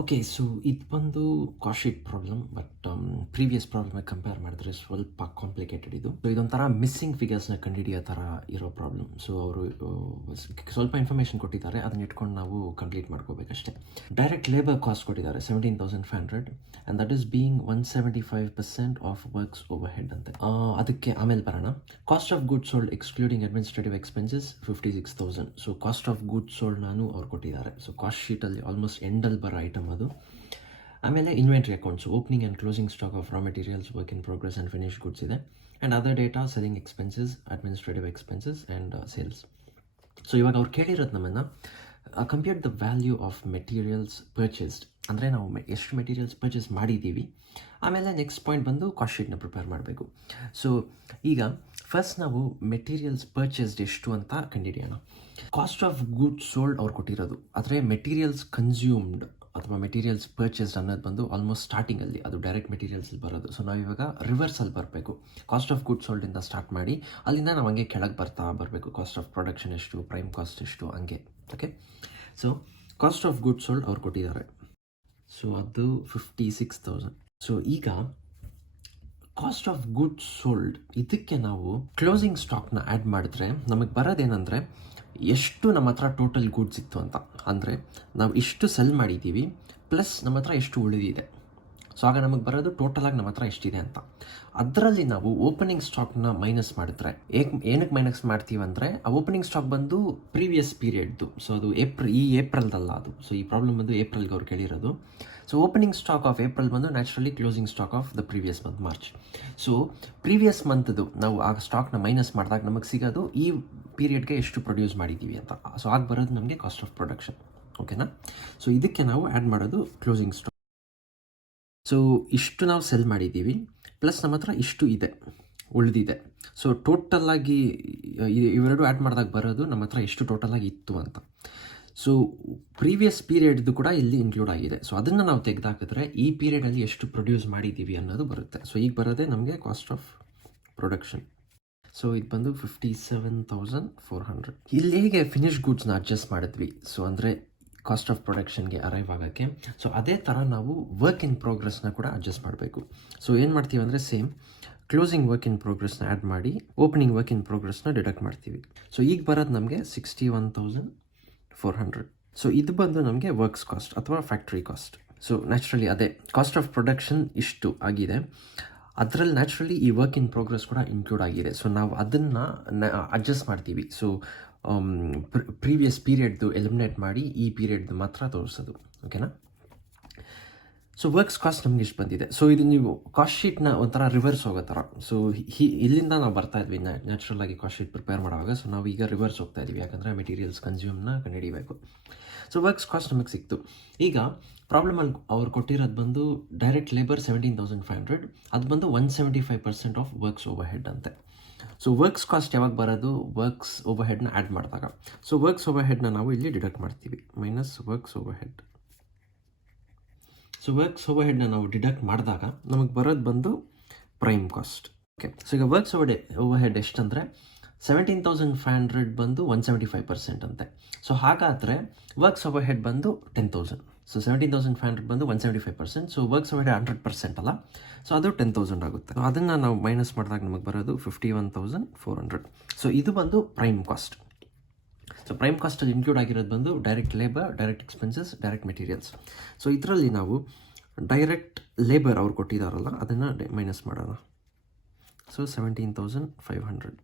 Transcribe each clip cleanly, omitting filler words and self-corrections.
Okay. So ಇದು ಬಂದು cost sheet problem. But previous ಪ್ರಾಬ್ಲಮ್ಗೆ ಕಂಪೇರ್ ಮಾಡಿದ್ರೆ ಸ್ವಲ್ಪ ಕಾಂಪ್ಲಿಕೇಟೆಡ್ ಇದು. ಸೊ ಇದೊಂಥರ ಮಿಸ್ಸಿಂಗ್ ಫಿಗರ್ಸ್ನ ಕಂಡುಹಿಡಿಯೋ ಥರ ಇರೋ ಪ್ರಾಬ್ಲಮ್. ಸೊ ಅವರು ಸ್ವಲ್ಪ ಇನ್ಫಾರ್ಮೇಷನ್ ಕೊಟ್ಟಿದ್ದಾರೆ, ಅದನ್ನ ಇಟ್ಕೊಂಡು ನಾವು ಕಂಪ್ಲೀಟ್ ಮಾಡ್ಕೋಬೇಕಷ್ಟೇ. ಡೈರೆಕ್ಟ್ ಲೇಬರ್ ಕಾಸ್ಟ್ ಕೊಟ್ಟಿದ್ದಾರೆ 17,500 and that is being 175% of works overhead ಅಂತೆ. ಅದಕ್ಕೆ ಆಮೇಲೆ ಬರೋಣ. Cost of goods sold excluding administrative expenses 56,000. So cost of goods sold ನಾನು ಅವ್ರು ಕೊಟ್ಟಿದ್ದಾರೆ. ಸೊ ಕಾಸ್ಟ್ ಶೀಟಲ್ಲಿ ಆಲ್ಮೋಸ್ಟ್ ಎಂಡಲ್ಲಿ ಬರೋ ಐಟಮ್ ಅದು. ಆಮೇಲೆ inventory accounts, opening and closing stock of raw materials, work in progress and finish goods ಇದೆ. And other data, selling expenses, administrative expenses and sales. So ಇವಾಗ ಅವ್ರು ಕೇಳಿರೋದು ನಮ್ಮನ್ನು compute the value of materials purchased, ಅಂದರೆ ನಾವು ಎಷ್ಟು materials purchase ಮಾಡಿದ್ದೀವಿ. ಆಮೇಲೆ ನೆಕ್ಸ್ಟ್ ಪಾಯಿಂಟ್ ಬಂದು ಕಾಸ್ಟ್ ಶೀಟ್ನ ಪ್ರಿಪೇರ್ ಮಾಡಬೇಕು. ಸೊ ಈಗ ಫಸ್ಟ್ ನಾವು ಮೆಟೀರಿಯಲ್ಸ್ ಪರ್ಚೇಸ್ಡ್ ಎಷ್ಟು ಅಂತ ಕಂಡುಹಿಡಿಯೋಣ. ಕಾಸ್ಟ್ ಆಫ್ ಗುಡ್ಸ್ ಸೋಲ್ಡ್ ಅವ್ರು ಕೊಟ್ಟಿರೋದು, ಆದರೆ ಮೆಟೀರಿಯಲ್ಸ್ ಕನ್ಸ್ಯೂಮ್ಡ್ ಅಥವಾ ಮೆಟೀರಿಯಲ್ಸ್ ಪರ್ಚೇಸ್ಡ್ ಅನ್ನೋದು ಬಂದು ಆಲ್ಮೋಸ್ಟ್ ಸ್ಟಾರ್ಟಿಂಗಲ್ಲಿ ಅದು ಡೈರೆಕ್ಟ್ ಮೆಟೀರಿಯಲ್ಸಲ್ಲಿ ಬರೋದು. ಸೊ ನಾವು ಇವಾಗ ರಿವರ್ಸಲ್ಲಿ ಬರಬೇಕು. ಕಾಸ್ಟ್ ಆಫ್ ಗುಡ್ಸ್ ಸೋಲ್ಡಿಂದ ಸ್ಟಾರ್ಟ್ ಮಾಡಿ ಅಲ್ಲಿಂದ ನಾವು ಹಂಗೆ ಕೆಳಗೆ ಬರ್ತಾ ಬರಬೇಕು. ಕಾಸ್ಟ್ ಆಫ್ ಪ್ರೊಡಕ್ಷನ್ ಎಷ್ಟು, ಪ್ರೈಮ್ ಕಾಸ್ಟ್ ಎಷ್ಟು, ಹಂಗೆ. Okay. So cost of goods sold ಅವ್ರು ಕೊಟ್ಟಿದ್ದಾರೆ. ಸೊ ಅದು 56,000. ಸೊ ಈಗ ಕಾಸ್ಟ್ ಆಫ್ ಗುಡ್ಸ್ ಸೋಲ್ಡ್ ಇದಕ್ಕೆ ನಾವು ಕ್ಲೋಸಿಂಗ್ ಸ್ಟಾಕ್ನ ಆ್ಯಡ್ ಮಾಡಿದ್ರೆ ನಮಗೆ ಬರೋದೇನೆಂದರೆ ಎಷ್ಟು ನಮ್ಮ ಹತ್ರ ಟೋಟಲ್ ಗೂಡ್ಸ್ ಇತ್ತು ಅಂತ. ಅಂದರೆ ನಾವು ಇಷ್ಟು ಸೆಲ್ ಮಾಡಿದ್ದೀವಿ ಪ್ಲಸ್ ನಮ್ಮ ಹತ್ರ ಎಷ್ಟು ಉಳಿದಿದೆ. ಸೊ ಆಗ ನಮಗೆ ಬರೋದು ಟೋಟಲಾಗಿ ನಮ್ಮ ಹತ್ರ ಎಷ್ಟಿದೆ ಅಂತ. ಅದರಲ್ಲಿ ನಾವು ಓಪನಿಂಗ್ ಸ್ಟಾಕ್ನ ಮೈನಸ್ ಮಾಡಿದ್ರೆ ಏನಕ್ಕೆ ಮೈನಸ್ ಮಾಡ್ತೀವಿ ಅಂದರೆ ಆ ಓಪನಿಂಗ್ ಸ್ಟಾಕ್ ಬಂದು ಪ್ರೀವಿಯಸ್ ಪೀರಿಯಡ್ದು. ಸೊ ಅದು ಏಪ್ರಿಲ್ದಲ್ಲ ಅದು. ಸೊ ಈ ಪ್ರಾಬ್ಲಮ್ ಬಂದು ಏಪ್ರಿಲ್ಗೆ ಅವ್ರು ಕೇಳಿರೋದು. So opening stock of April ಬಂದು naturally closing stock of the previous month March. So previous ಮಂತ್ದು ನಾವು ಆ ಸ್ಟಾಕ್ನ ಮೈನಸ್ ಮಾಡಿದಾಗ ನಮಗೆ ಸಿಗೋದು ಈ ಪೀರಿಯಡ್ಗೆ ಎಷ್ಟು ಪ್ರೊಡ್ಯೂಸ್ ಮಾಡಿದ್ದೀವಿ ಅಂತ. ಸೊ ಆಗ ಬರೋದು ನಮಗೆ ಕಾಸ್ಟ್ ಆಫ್ ಪ್ರೊಡಕ್ಷನ್. ಓಕೆನಾ. ಸೊ ಇದಕ್ಕೆ ನಾವು ಆ್ಯಡ್ ಮಾಡೋದು ಕ್ಲೋಸಿಂಗ್ ಸ್ಟಾಕ್. ಸೊ ಇಷ್ಟು ನಾವು ಸೆಲ್ ಮಾಡಿದ್ದೀವಿ ಪ್ಲಸ್ ನಮ್ಮ ಹತ್ರ ಇಷ್ಟು ಇದೆ ಉಳಿದಿದೆ. ಸೊ ಟೋಟಲಾಗಿ ಇವೆರಡು ಆ್ಯಡ್ ಮಾಡಿದಾಗ ಬರೋದು ನಮ್ಮ ಹತ್ರ ಎಷ್ಟು ಟೋಟಲಾಗಿ ಇತ್ತು ಅಂತ. ಸೊ ಪ್ರೀವಿಯಸ್ ಪೀರಿಯಡ್ದು ಕೂಡ ಇಲ್ಲಿ ಇನ್ಕ್ಲೂಡ್ ಆಗಿದೆ. ಸೊ ಅದನ್ನು ನಾವು ತೆಗೆದಾಕಿದ್ರೆ ಈ ಪೀರಿಯಡಲ್ಲಿ ಎಷ್ಟು ಪ್ರೊಡ್ಯೂಸ್ ಮಾಡಿದ್ದೀವಿ ಅನ್ನೋದು ಬರುತ್ತೆ. ಸೊ ಈಗ ಬರೋದೇ ನಮಗೆ ಕಾಸ್ಟ್ ಆಫ್ ಪ್ರೊಡಕ್ಷನ್. ಸೊ ಇದು ಬಂದು 57,400. ಇಲ್ಲಿ ಹೇಗೆ ಫಿನಿಶ್ ಗೂಡ್ಸ್ನ ಅಡ್ಜಸ್ಟ್ ಮಾಡಿದ್ವಿ, ಸೊ ಅಂದರೆ ಕಾಸ್ಟ್ ಆಫ್ ಪ್ರೊಡಕ್ಷನ್ಗೆ ಅರೈವ್ ಆಗೋಕ್ಕೆ. ಸೊ ಅದೇ ಥರ ನಾವು ವರ್ಕ್ ಇನ್ ಪ್ರೋಗ್ರೆಸ್ನ ಕೂಡ ಅಡ್ಜಸ್ಟ್ ಮಾಡಬೇಕು. ಸೊ ಏನು ಮಾಡ್ತೀವಿ ಅಂದರೆ ಸೇಮ್ ಕ್ಲೋಸಿಂಗ್ ವರ್ಕ್ ಇನ್ ಪ್ರೋಗ್ರೆಸ್ನ ಆ್ಯಡ್ ಮಾಡಿ ಓಪನಿಂಗ್ ವರ್ಕ್ ಇನ್ ಪ್ರೋಗ್ರೆಸ್ನ ಡಿಡಕ್ಟ್ ಮಾಡ್ತೀವಿ. ಸೊ ಈಗ ಬರೋದು ನಮಗೆ 61,400. ಸೊ ಇದು ಬಂದು ನಮಗೆ ವರ್ಕ್ಸ್ ಕಾಸ್ಟ್ ಅಥವಾ ಫ್ಯಾಕ್ಟ್ರಿ ಕಾಸ್ಟ್. ಸೊ ನ್ಯಾಚುರಲಿ ಅದೇ ಕಾಸ್ಟ್ ಆಫ್ ಪ್ರೊಡಕ್ಷನ್ ಇಷ್ಟು ಆಗಿದೆ, ಅದರಲ್ಲಿ ನ್ಯಾಚುರಲಿ ಈ ವರ್ಕ್ ಇನ್ ಪ್ರೋಗ್ರೆಸ್ ಕೂಡ ಇನ್ಕ್ಲೂಡ್ ಆಗಿದೆ. ಸೊ ನಾವು ಅದನ್ನು ಅಡ್ಜಸ್ಟ್ ಮಾಡ್ತೀವಿ. ಸೊ ಪ್ರೀವಿಯಸ್ ಪೀರಿಯಡ್ದು ಎಲಿಮಿನೇಟ್ ಮಾಡಿ ಈ ಪೀರಿಯಡ್ದು ಮಾತ್ರ ತೋರಿಸೋದು. ಓಕೆನಾ. ಸೊ ವರ್ಕ್ಸ್ ಕಾಸ್ಟ್ ನಮ್ಗೆ ಇಷ್ಟು ಬಂದಿದೆ. ಸೊ ಇದು ನೀವು ಕಾಸ್ಟ್ ಶೀಟ್ನ ಒಂಥರ ರಿವರ್ಸ್ ಹೋಗೋ ಥರ. ಸೊ ಇಲ್ಲಿಂದ ನಾವು ಬರ್ತಾ ಇದ್ವಿ ನ್ಯಾಚುರಲ್ ಆಗಿ ಕಾಸ್ಟ್ ಶೀಟ್ ಪ್ರಿಪೇರ್ ಮಾಡುವಾಗ. ಸೊ ನಾವು ಈಗ ರಿವರ್ಸ್ ಹೋಗ್ತಾ ಇದ್ದೀವಿ, ಯಾಕಂದರೆ ಮೆಟೀರಿಯಲ್ಸ್ ಕನ್ಸ್ಯೂಮ್ನ ಕಂಡುಹಿಡಿಯಬೇಕು. ಸೊ ವರ್ಕ್ಸ್ ಕಾಸ್ಟ್ ನಮಗೆ ಸಿಕ್ತು. ಈಗ ಪ್ರಾಬ್ಲಮಲ್ಲಿ ಅವ್ರು ಕೊಟ್ಟಿರೋದು ಬಂದು ಡೈರೆಕ್ಟ್ ಲೇಬರ್ 17,500, ಅದು ಬಂದು 175% ಆಫ್ ವರ್ಕ್ಸ್ ಓವರ್ ಹೆಡ್ ಅಂತೆ. ಸೊ ವರ್ಕ್ಸ್ ಕಾಸ್ಟ್ ಯಾವಾಗ ಬರೋದು, ವರ್ಕ್ಸ್ ಓವರ್ ಹೆಡ್ನ ಆ್ಯಡ್ ಮಾಡಿದಾಗ. ಸೊ ವರ್ಕ್ಸ್ ಓವರ್ ಹೆಡ್ನ ನಾವು ಇಲ್ಲಿ ಡಿಡಕ್ಟ್ ಮಾಡ್ತೀವಿ, minus works overhead. So works ಓವರ್ ಹೆಡ್ನ ನಾವು ಡಿಡಕ್ಟ್ ಮಾಡಿದಾಗ ನಮಗೆ ಬರೋದು ಬಂದು ಪ್ರೈಮ್ ಕಾಸ್ಟ್. ಓಕೆ. ಸೊ ಈಗ ವರ್ಕ್ಸ್ ಓವರ್ ಹೆಡ್ ಎಷ್ಟಂದರೆ 17,500 ಬಂದು 175% ಅಂತೆ. ಸೊ ಹಾಗಾದರೆ ವರ್ಕ್ಸ್ ಓವರ್ ಹೆಡ್ ಬಂದು 10,000. ಸೊ 17,500 ಬಂದು 175%. ಸೊ ವರ್ಕ್ಸ್ ಓವರ್ ಹೆಡ್ 100% ಅಲ್ಲ. ಸೊ ಅದು 10,000 ಆಗುತ್ತೆ. ಸೊ ಅದನ್ನು ನಾವು ಮೈನಸ್ ಮಾಡಿದಾಗ ನಮಗೆ ಬರೋದು 51,400. ಸೊ ಇದು ಬಂದು ಪ್ರೈಮ್ ಕಾಸ್ಟ್. ಸೊ ಪ್ರೈಮ್ ಕಾಸ್ಟಲ್ಲಿ ಇನ್ಕ್ಲೂಡ್ ಆಗಿರೋದು ಬಂದು direct labour, direct expenses, direct materials. So ಇದರಲ್ಲಿ ನಾವು ಡೈರೆಕ್ಟ್ ಲೇಬರ್ ಅವ್ರು ಕೊಟ್ಟಿದ್ದಾರಲ್ಲ ಅದನ್ನು ಮೈನಸ್ ಮಾಡೋಣ. ಸೊ 17,500.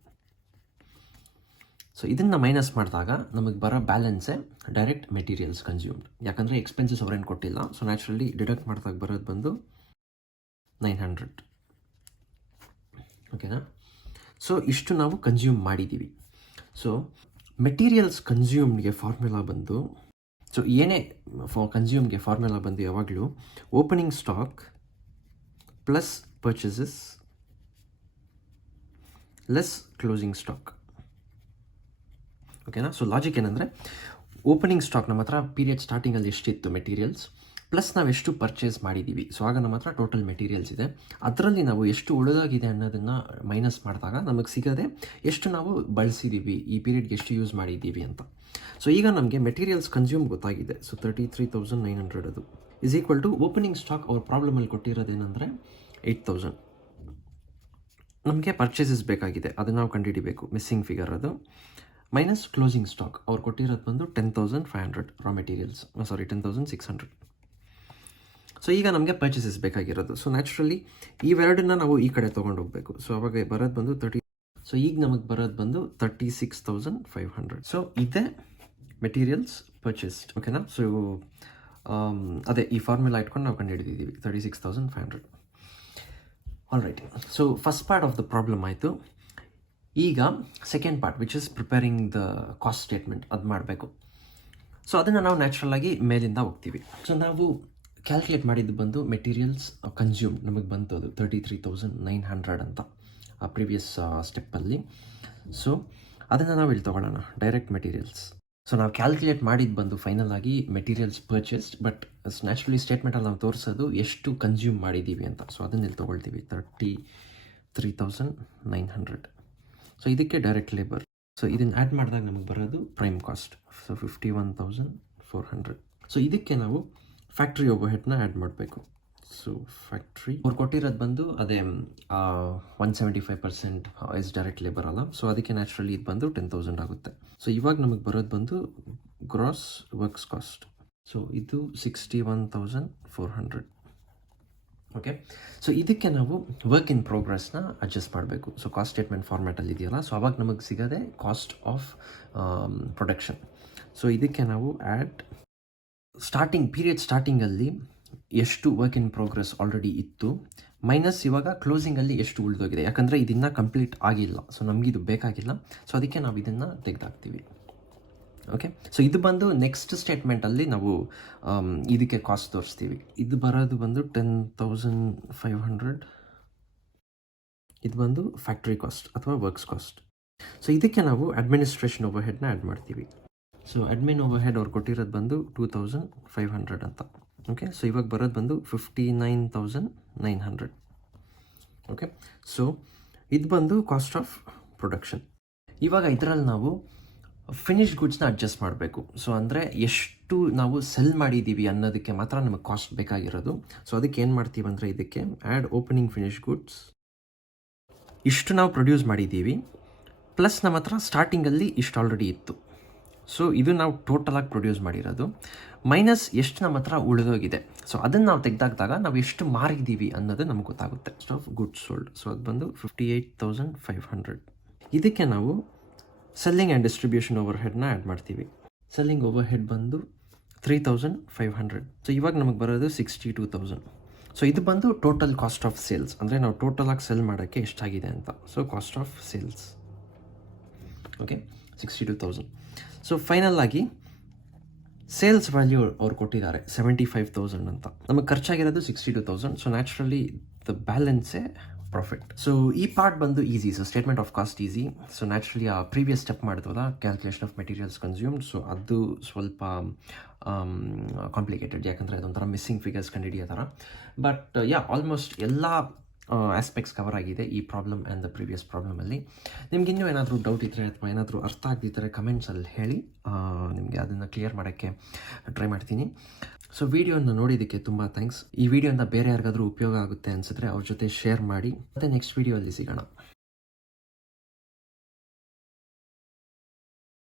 ಸೊ ಇದನ್ನು ಮೈನಸ್ ಮಾಡಿದಾಗ ನಮಗೆ ಬರೋ ಬ್ಯಾಲೆನ್ಸೇ ಡೈರೆಕ್ಟ್ ಮೆಟೀರಿಯಲ್ಸ್ ಕನ್ಸ್ಯೂಮ್ಡ್, ಯಾಕಂದರೆ ಎಕ್ಸ್ಪೆನ್ಸಸ್ ಅವ್ರೇನು ಕೊಟ್ಟಿಲ್ಲ. ಸೊ ನ್ಯಾಚುರಲಿ ಡಿಡಕ್ಟ್ ಮಾಡಿದಾಗ ಬರೋದು ಬಂದು 900. ಓಕೆನಾ. ಸೊ ಇಷ್ಟು ನಾವು ಕನ್ಸ್ಯೂಮ್ ಮಾಡಿದ್ದೀವಿ. ಸೊ ಮೆಟೀರಿಯಲ್ಸ್ ಕನ್ಸ್ಯೂಮ್ಗೆ ಫಾರ್ಮುಲಾ ಬಂದು, ಸೊ ಏನೇ ಕನ್ಸ್ಯೂಮ್ಗೆ ಫಾರ್ಮುಲಾ ಬಂದು ಯಾವಾಗಲೂ opening stock plus purchases less closing stock. ಓಕೆನಾ. ಸೊ ಲಾಜಿಕ್ ಏನಂದರೆ ಓಪನಿಂಗ್ ಸ್ಟಾಕ್ ನಮ್ಮ ಹತ್ರ ಪೀರಿಯಡ್ ಸ್ಟಾರ್ಟಿಂಗಲ್ಲಿ ಎಷ್ಟಿತ್ತು ಮೆಟೀರಿಯಲ್ಸ್ ಪ್ಲಸ್ ನಾವು ಎಷ್ಟು ಪರ್ಚೇಸ್ ಮಾಡಿದ್ದೀವಿ. ಸೊ ಆಗ ನಮ್ಮ ಹತ್ರ ಟೋಟಲ್ ಮೆಟೀರಿಯಲ್ಸ್ ಇದೆ, ಅದರಲ್ಲಿ ನಾವು ಎಷ್ಟು ಉಳಿದಾಗಿದೆ ಅನ್ನೋದನ್ನು ಮೈನಸ್ ಮಾಡಿದಾಗ ನಮಗೆ ಸಿಗೋದೆ ಎಷ್ಟು ನಾವು ಬಳಸಿದ್ದೀವಿ, ಈ ಪೀರಿಯಡ್ಗೆ ಎಷ್ಟು ಯೂಸ್ ಮಾಡಿದ್ದೀವಿ ಅಂತ. ಸೊ ಈಗ ನಮಗೆ ಮೆಟೀರಿಯಲ್ಸ್ ಕನ್ಸ್ಯೂಮ್ ಗೊತ್ತಾಗಿದೆ. ಸೊ 33,900 ಅದು. Is equal to opening stock ಅವ್ರ ಪ್ರಾಬ್ಲಮಲ್ಲಿ ಕೊಟ್ಟಿರೋದೇನೆಂದರೆ 8,000. ನಮಗೆ ಪರ್ಚೇಸಸ್ ಬೇಕಾಗಿದೆ, ಅದನ್ನು ನಾವು ಕಂಡುಹಿಡಿಬೇಕು, ಮಿಸ್ಸಿಂಗ್ ಫಿಗರ್ ಅದು, ಮೈನಸ್ ಕ್ಲೋಸಿಂಗ್ ಸ್ಟಾಕ್ ಅವ್ರು ಕೊಟ್ಟಿರೋದು ಬಂದು 10,500 ರಾ ಮೆಟೀರಿಯಲ್ಸ್, 10,600. ಸೊ ಈಗ ನಮಗೆ ಪರ್ಚೇಸಸ್ ಬೇಕಾಗಿರೋದು. ಸೊ ನ್ಯಾಚುರಲಿ ಇವೆರಡನ್ನ ನಾವು ಈ ಕಡೆ ತೊಗೊಂಡು ಹೋಗಬೇಕು. ಸೊ ಅವಾಗ ಬರೋದು ಬಂದು 30. ಸೊ ಈಗ ನಮಗೆ ಬರೋದು ಬಂದು 36,500. ಸೊ ಇದೇ ಮೆಟೀರಿಯಲ್ಸ್ ಪರ್ಚೇಸ್ಡ್, ಓಕೆನಾ? ಸೊ ಅದೇ ಈ ಫಾರ್ಮುಲಾ ಇಟ್ಕೊಂಡು ನಾವು ಕಂಡುಹಿಡಿದಿದ್ದೀವಿ 36,500. All right. So first part of the problem ಆಯಿತು. ಈಗ second part which is preparing the cost statement, ಅದು ಮಾಡಬೇಕು. ಸೊ ಅದನ್ನು ನಾವು ನ್ಯಾಚುರಲ್ ಆಗಿ ಮೇಲಿಂದ ಹೋಗ್ತೀವಿ. ಸೊ ನಾವು ಕ್ಯಾಲ್ಕುಲೇಟ್ ಮಾಡಿದ್ದು ಬಂದು ಮೆಟೀರಿಯಲ್ಸ್ ಕನ್ಸ್ಯೂಮ್ ನಮಗೆ ಬಂತು ಅದು 33,900 ಅಂತ ಆ ಪ್ರೀವಿಯಸ್ ಸ್ಟೆಪ್ಪಲ್ಲಿ. ಸೊ ಅದನ್ನು ನಾವು ಇಲ್ಲಿ ತೊಗೊಳ್ಳೋಣ, ಡೈರೆಕ್ಟ್ ಮೆಟೀರಿಯಲ್ಸ್. ಸೊ ನಾವು ಕ್ಯಾಲ್ಕುಲೇಟ್ ಮಾಡಿದ್ದು ಬಂದು ಫೈನಲ್ ಆಗಿ ಮೆಟೀರಿಯಲ್ಸ್ ಪರ್ಚೇಸ್ಡ್, ಬಟ್ ನ್ಯಾಚುರಲಿ ಸ್ಟೇಟ್ಮೆಂಟಲ್ಲಿ ನಾವು ತೋರಿಸೋದು ಎಷ್ಟು ಕನ್ಸ್ಯೂಮ್ ಮಾಡಿದ್ದೀವಿ ಅಂತ. ಸೊ ಅದನ್ನ ಇಲ್ಲಿ ತೊಗೊಳ್ತೀವಿ 33,900. ಸೊ ಇದಕ್ಕೆ ಡೈರೆಕ್ಟ್ ಲೇಬರ್. ಸೊ ಇದನ್ನು ಆ್ಯಡ್ ಮಾಡಿದಾಗ ನಮಗೆ ಬರೋದು ಪ್ರೈಮ್ ಕಾಸ್ಟ್, ಸೊ 51,400. ಸೊ ಇದಕ್ಕೆ ನಾವು ಫ್ಯಾಕ್ಟ್ರಿ ಓವರ್ ಹೆಡ್ನ ಆ್ಯಡ್ ಮಾಡಬೇಕು. ಸೊ ಫ್ಯಾಕ್ಟ್ರಿ ಅವ್ರು ಕೊಟ್ಟಿರೋದು ಬಂದು ಅದೇ 175% ಇಸ್ ಡೈರೆಕ್ಟ್ ಲೇಬರ್ ಅಲ್ಲ. ಸೊ ಅದಕ್ಕೆ ನ್ಯಾಚುರಲಿ ಇದು ಬಂದು 10,000 ಆಗುತ್ತೆ. ಸೊ ಇವಾಗ ನಮಗೆ ಬರೋದು ಬಂದು ಗ್ರಾಸ್ ವರ್ಕ್ಸ್ ಕಾಸ್ಟ್. ಸೊ ಇದು 61,400. ಓಕೆ. ಸೊ ಇದಕ್ಕೆ ನಾವು ವರ್ಕ್ ಇನ್ ಪ್ರೋಗ್ರೆಸ್ನ ಅಡ್ಜಸ್ಟ್ ಮಾಡಬೇಕು. ಸೊ ಕಾಸ್ಟ್ ಸ್ಟೇಟ್ಮೆಂಟ್ ಫಾರ್ಮ್ಯಾಟಲ್ಲಿ ಇದೆಯಲ್ಲ, ಸೊ ಅವಾಗ ನಮಗೆ ಸಿಗೋದೆ ಕಾಸ್ಟ್ ಆಫ್ ಪ್ರೊಡಕ್ಷನ್. ಸೊ ಇದಕ್ಕೆ ನಾವು ಆ್ಯಡ್ ಸ್ಟಾರ್ಟಿಂಗಲ್ಲಿ ಎಷ್ಟು ವರ್ಕ್ ಇನ್ ಪ್ರೋಗ್ರೆಸ್ ಆಲ್ರೆಡಿ ಇತ್ತು, ಮೈನಸ್ ಇವಾಗ ಕ್ಲೋಸಿಂಗಲ್ಲಿ ಎಷ್ಟು ಉಳಿದೋಗಿದೆ, ಯಾಕಂದರೆ ಇದನ್ನು ಕಂಪ್ಲೀಟ್ ಆಗಿಲ್ಲ. ಸೊ ನಮಗಿದು ಬೇಕಾಗಿಲ್ಲ, ಸೊ ಅದಕ್ಕೆ ನಾವು ಇದನ್ನು ತೆಗೆದಾಕ್ತೀವಿ. ಓಕೆ. ಸೊ ಇದು ಬಂದು ನೆಕ್ಸ್ಟ್ ಸ್ಟೇಟ್ಮೆಂಟಲ್ಲಿ ನಾವು ಇದಕ್ಕೆ ಕಾಸ್ಟ್ ತೋರಿಸ್ತೀವಿ. ಇದು ಬರೋದು ಬಂದು 10,500. ಇದು ಬಂದು ಫ್ಯಾಕ್ಟ್ರಿ ಕಾಸ್ಟ್ ಅಥವಾ ವರ್ಕ್ಸ್ ಕಾಸ್ಟ್. ಸೊ ಇದಕ್ಕೆ ನಾವು ಅಡ್ಮಿನಿಸ್ಟ್ರೇಷನ್ ಓವರ್ ಹೆಡ್ನ ಆ್ಯಡ್ ಮಾಡ್ತೀವಿ. ಸೊ ಅಡ್ಮಿನ್ ಓವರ್ ಹೆಡ್ ಅವ್ರು ಕೊಟ್ಟಿರೋದು ಬಂದು 2,500 ಅಂತ. ಓಕೆ. ಸೊ ಇವಾಗ ಬರೋದು ಬಂದು 59,900. ಓಕೆ. ಸೊ ಇದು ಬಂದು ಕಾಸ್ಟ್ ಆಫ್ ಪ್ರೊಡಕ್ಷನ್. ಇವಾಗ ಇದರಲ್ಲಿ ನಾವು ಫಿನಿಶ್ ಗುಡ್ಸ್ನ ಅಡ್ಜಸ್ಟ್ ಮಾಡಬೇಕು. ಸೊ ಅಂದರೆ ಎಷ್ಟು ನಾವು ಸೆಲ್ ಮಾಡಿದ್ದೀವಿ ಅನ್ನೋದಕ್ಕೆ ಮಾತ್ರ ನಮಗೆ ಕಾಸ್ಟ್ ಬೇಕಾಗಿರೋದು. ಸೊ ಅದಕ್ಕೆ ಏನು ಮಾಡ್ತೀವಿ ಅಂದರೆ ಇದಕ್ಕೆ ಆ್ಯಡ್ ಓಪನಿಂಗ್ ಫಿನಿಶ್ ಗುಡ್ಸ್, ಇಷ್ಟು ನಾವು ಪ್ರೊಡ್ಯೂಸ್ ಮಾಡಿದ್ದೀವಿ, ಪ್ಲಸ್ ನಮ್ಮ ಹತ್ರ ಸ್ಟಾರ್ಟಿಂಗಲ್ಲಿ ಇಷ್ಟು ಆಲ್ರೆಡಿ ಇತ್ತು. ಸೊ ಇದು ನಾವು ಟೋಟಲಾಗಿ ಪ್ರೊಡ್ಯೂಸ್ ಮಾಡಿರೋದು, ಮೈನಸ್ ಎಷ್ಟು ನಮ್ಮ ಹತ್ರ ಉಳಿದೋಗಿದೆ. ಸೊ ಅದನ್ನು ನಾವು ತೆಗೆದಾಕಿದಾಗ ನಾವು ಎಷ್ಟು ಮಾರಿದ್ದೀವಿ ಅನ್ನೋದು ನಮ್ಗೆ ಗೊತ್ತಾಗುತ್ತೆ. Cost of goods sold. So ಅದು ಬಂದು 58,500. ಇದಕ್ಕೆ ನಾವು ಸೆಲ್ಲಿಂಗ್ ಆ್ಯಂಡ್ ಡಿಸ್ಟ್ರಿಬ್ಯೂಷನ್ ಓವರ್ ಹೆಡ್ನ ಆ್ಯಡ್ ಮಾಡ್ತೀವಿ. ಸೆಲ್ಲಿಂಗ್ ಓವರ್ ಹೆಡ್ ಬಂದು 3,500. ಸೊ ಇವಾಗ ನಮಗೆ ಬರೋದು 62,000. ಸೊ ಇದು ಬಂದು ಟೋಟಲ್ ಕಾಸ್ಟ್ ಆಫ್ ಸೇಲ್ಸ್, ಅಂದರೆ ನಾವು ಟೋಟಲಾಗಿ ಸೆಲ್ ಮಾಡೋಕ್ಕೆ ಎಷ್ಟಾಗಿದೆ ಅಂತ. So cost of sales, okay, 62,000. So final ಆಗಿ ಸೇಲ್ಸ್ ವ್ಯಾಲ್ಯೂ ಅವ್ರು ಕೊಟ್ಟಿದ್ದಾರೆ 75,000 ಅಂತ. ನಮಗೆ ಖರ್ಚಾಗಿರೋದು 62,000. ಸೊ ನ್ಯಾಚುರಲಿ ದ ಬ್ಯಾಲೆನ್ಸೇ ಪ್ರಾಫಿಟ್. ಸೊ ಈ ಪಾರ್ಟ್ ಬಂದು easy. So statement of cost easy. So naturally ಆ ಪ್ರೀವಿಯಸ್ ಸ್ಟೆಪ್ ಮಾಡಿದ್ವಲ್ಲ, calculation of materials consumed, so ಅದು ಸ್ವಲ್ಪ ಕಾಂಪ್ಲಿಕೇಟೆಡ್, ಯಾಕಂದರೆ ಅದೊಂಥರ ಮಿಸ್ಸಿಂಗ್ ಫಿಗರ್ಸ್ ಕಂಡುಹಿಡಿಯೋ ಥರ. ಬಟ್ ಆಲ್ಮೋಸ್ಟ್ ಎಲ್ಲ ಆಸ್ಪೆಕ್ಟ್ಸ್ ಕವರ್ ಆಗಿದೆ ಈ ಪ್ರಾಬ್ಲಮ್ ಆ್ಯಂಡ್ ದ ಪ್ರೀವಿಯಸ್ ಪ್ರಾಬ್ಲಮಲ್ಲಿ. ನಿಮ್ಗೆ ಇನ್ನೂ ಏನಾದರೂ ಡೌಟ್ ಇದ್ದರೆ ಅಥವಾ ಏನಾದರೂ ಅರ್ಥ ಆಗದಿದ್ದರೆ ಕಮೆಂಟ್ಸಲ್ಲಿ ಹೇಳಿ, ನಿಮಗೆ ಅದನ್ನು ಕ್ಲಿಯರ್ ಮಾಡೋಕ್ಕೆ ಟ್ರೈ ಮಾಡ್ತೀನಿ. ಸೊ ವಿಡಿಯೋನ ನೋಡಿದ್ದಕ್ಕೆ ತುಂಬ ಥ್ಯಾಂಕ್ಸ್. ಈ ವಿಡಿಯೋನ ಬೇರೆ ಯಾರಿಗಾದರೂ ಉಪಯೋಗ ಆಗುತ್ತೆ ಅನಿಸಿದ್ರೆ ಅವ್ರ ಜೊತೆ ಶೇರ್ ಮಾಡಿ. ಮತ್ತು ನೆಕ್ಸ್ಟ್ ವಿಡಿಯೋಲ್ಲಿ ಸಿಗೋಣ.